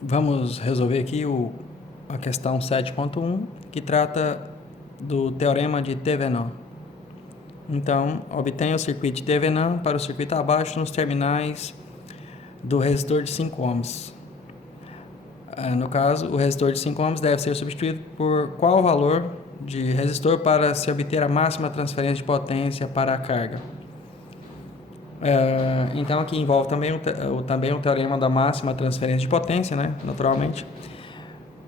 Vamos resolver aqui a questão 7.1, que trata do teorema de Thevenin. Então, obtenha o circuito de Thevenin para o circuito abaixo nos terminais do resistor de 5 ohms. No caso, o resistor de 5 ohms deve ser substituído por qual valor de resistor para se obter a máxima transferência de potência para a carga? Então, aqui envolve também o teorema da máxima transferência de potência, né? Naturalmente.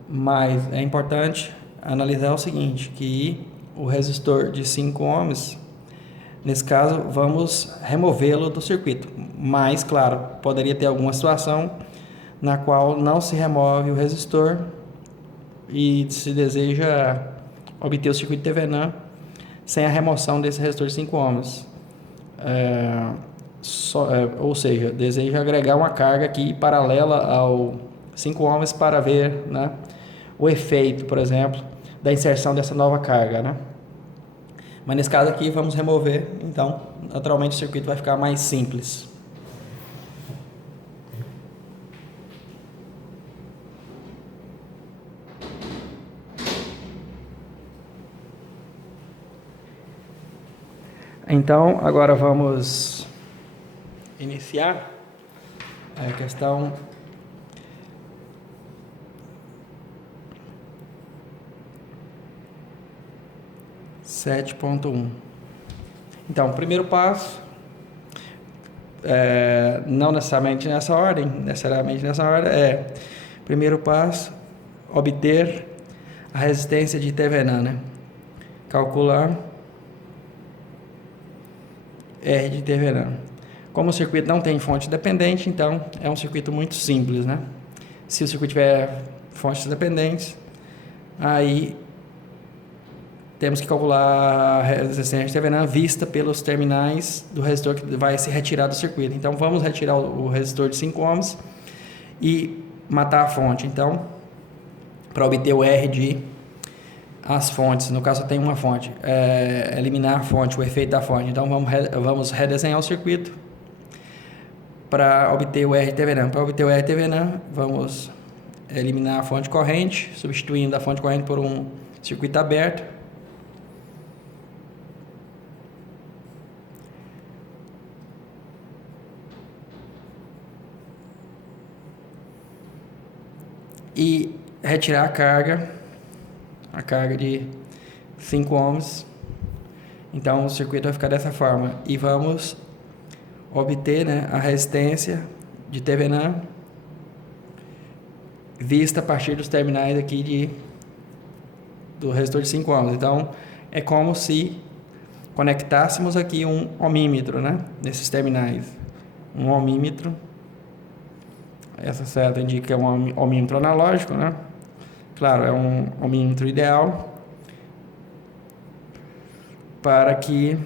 Mas é importante analisar o seguinte, que o resistor de 5 ohms, nesse caso, vamos removê-lo do circuito. Mas, claro, poderia ter alguma situação na qual não se remove o resistor e se deseja obter o circuito Thevenin sem a remoção desse resistor de 5 ohms. Ou seja, deseja agregar uma carga aqui paralela ao 5 ohms para ver, né, o efeito, por exemplo, da inserção dessa nova carga, né? Mas nesse caso aqui vamos remover, então naturalmente o circuito vai ficar mais simples. Então agora vamos iniciar a questão 7.1. Então, o primeiro passo, não necessariamente nessa ordem, primeiro passo, obter a resistência de Thevenin, né? Calcular R de Thevenin. Como o circuito não tem fonte dependente, então é um circuito muito simples, né? Se o circuito tiver fontes dependentes, aí temos que calcular a resistência de Thevenin vista pelos terminais do resistor que vai se retirar do circuito. Então, vamos retirar o resistor de 5 ohms e matar a fonte. Então, para obter o R de as fontes, no caso tem uma fonte, eliminar a fonte, o efeito da fonte. Então, vamos redesenhar o circuito para obter o R de Thevenin. Para obter o R de Thevenin, vamos eliminar a fonte corrente, substituindo a fonte corrente por um circuito aberto. E retirar a carga de 5 ohms. Então, o circuito vai ficar dessa forma. E vamos obter, né, a resistência de Thevenin vista a partir dos terminais aqui do resistor de 5 ohms. Então, é como se conectássemos aqui um ohmímetro, né, nesses terminais. Um ohmímetro. Essa seta indica que é um ohmímetro analógico, né? Claro, é um ohmímetro ideal para que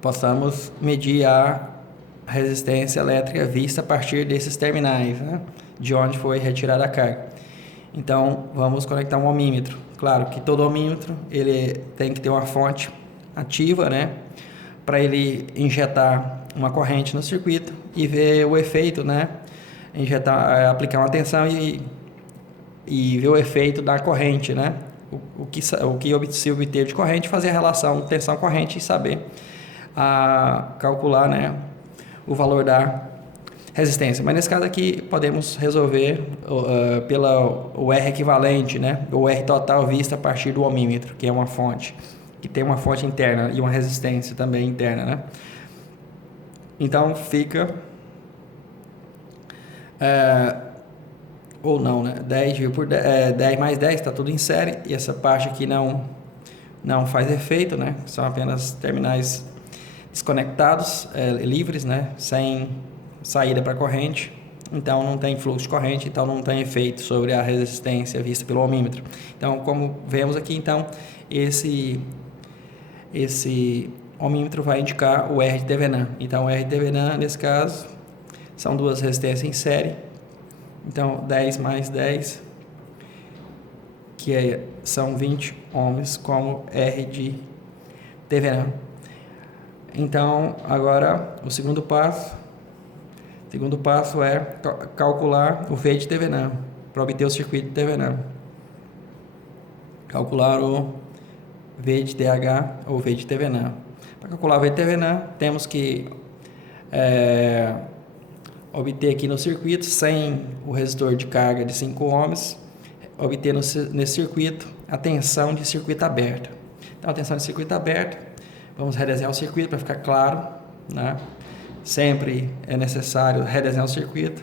possamos medir a resistência elétrica vista a partir desses terminais, né? De onde foi retirada a carga. Então, vamos conectar um ohmímetro. Claro que todo ohmímetro ele tem que ter uma fonte ativa, né? Para ele injetar uma corrente no circuito e ver o efeito, né? Aplicar uma tensão e ver o efeito da corrente, né? O que se obter de corrente, fazer a relação tensão-corrente e saber calcular, né, o valor da resistência. Mas nesse caso aqui podemos resolver o R equivalente, né? O R total vista a partir do ohmímetro, que é uma fonte, que tem uma fonte interna e uma resistência também interna, né? Então fica ou não, né? 10 por 10 mais 10 está tudo em série, e essa parte aqui não faz efeito, né? São apenas terminais desconectados, livres, né? Sem saída para corrente, então não tem fluxo de corrente, então não tem efeito sobre a resistência vista pelo ohmímetro. Então, como vemos aqui, então esse ohmímetro vai indicar o R de Thevenin. Então, o R de Thevenin, nesse caso, são duas resistências em série. Então, 10 mais 10, que são 20 ohms, como R de Thevenin. Então, agora, o segundo passo, Segundo passo é calcular o V de Thevenin, para obter o circuito de Thevenin. Calcular o V de TH ou V de Thevenin. Para calcular o V de Thevenin, temos que obter aqui no circuito, sem o resistor de carga de 5 ohms, obter nesse circuito a tensão de circuito aberto. Então, a tensão de circuito aberto, vamos redesenhar o circuito para ficar claro, né? Sempre é necessário redesenhar o circuito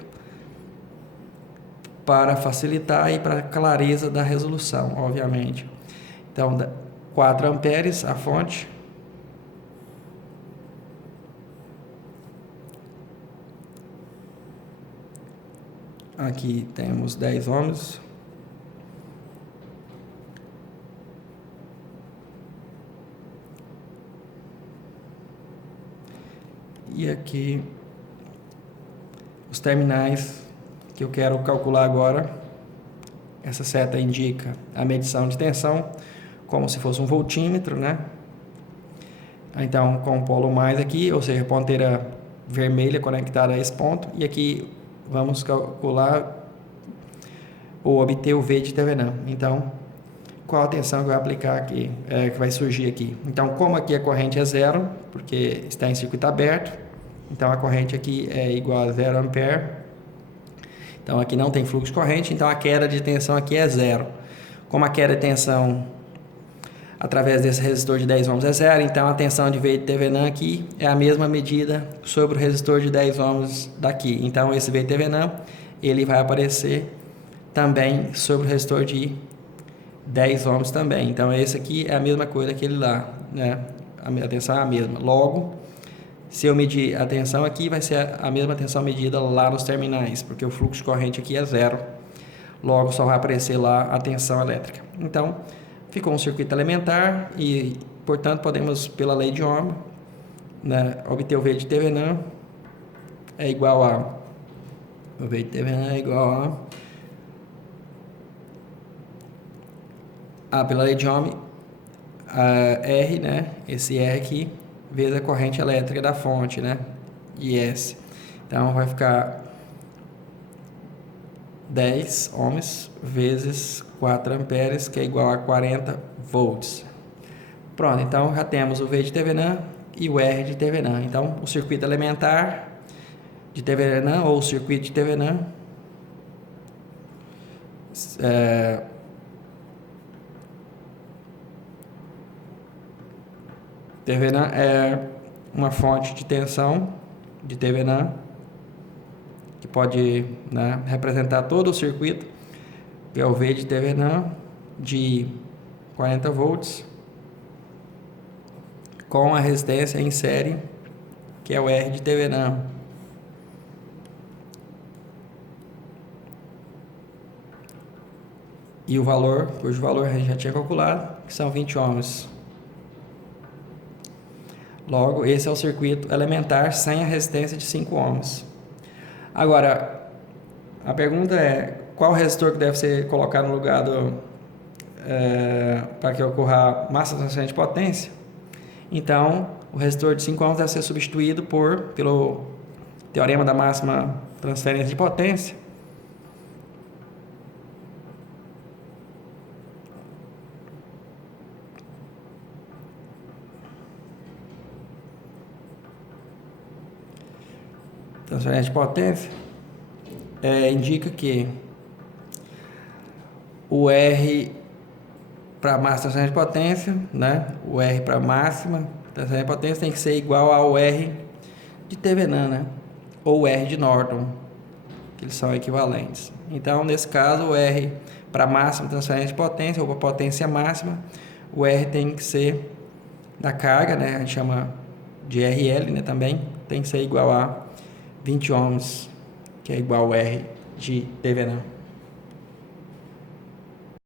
para facilitar e para clareza da resolução, obviamente. Então, 4 amperes a fonte. Aqui temos 10 ohms. E aqui os terminais que eu quero calcular agora. Essa seta indica a medição de tensão, como se fosse um voltímetro, né? Então, com o polo mais aqui, ou seja, ponteira vermelha conectada a esse ponto. E aqui vamos calcular ou obter o V de Thevenin. Então, qual a tensão que vai aplicar aqui, que vai surgir aqui? Então, como aqui a corrente é zero, porque está em circuito aberto, então a corrente aqui é igual a 0 ampere. Então aqui não tem fluxo de corrente, então a queda de tensão aqui é zero. Como a queda de tensão através desse resistor de 10 ohms é zero, então a tensão de V de Thevenin aqui é a mesma medida sobre o resistor de 10 ohms daqui. Então esse V de Thevenin, ele vai aparecer também sobre o resistor de 10 ohms também. Então esse aqui é a mesma coisa que ele lá, né? A tensão é a mesma. Logo, se eu medir a tensão aqui, vai ser a mesma tensão medida lá nos terminais, porque o fluxo de corrente aqui é zero. Logo, só vai aparecer lá a tensão elétrica. Então, ficou um circuito elementar e, portanto, podemos, pela lei de Ohm, né, obter o V de Thevenin é igual a... O V de Thevenin é igual a... pela lei de Ohm, a R, né? Esse R aqui, vezes a corrente elétrica da fonte, né? IS. Então, vai ficar 10 ohms vezes 4 amperes, que é igual a 40 volts. Pronto, então já temos o V de Thevenin e o R de Thevenin. Então, o circuito elementar de Thevenin, ou o circuito de Thevenin, Thevenin é uma fonte de tensão de Thevenin que pode, né, representar todo o circuito, que é o V de Thevenin de 40 volts com a resistência em série, que é o R de Thevenin. E o valor, cujo valor a gente já tinha calculado, que são 20 ohms. Logo, esse é o circuito elementar sem a resistência de 5 ohms. Agora, a pergunta é, qual resistor que deve ser colocado no lugar para que ocorra máxima transferência de potência? Então, o resistor de 5 ohms deve ser substituído pelo teorema da máxima transferência de potência. Transferência de potência indica que o R para máxima transferência de potência, né? O R para máxima transferência de potência tem que ser igual ao R de Thevenin, né? Ou R de Norton, que eles são equivalentes. Então, nesse caso, o R para máxima transferência de potência ou para potência máxima, o R tem que ser da carga, né? A gente chama de RL, né? Também tem que ser igual a 20 ohms, que é igual ao R de Thevenin.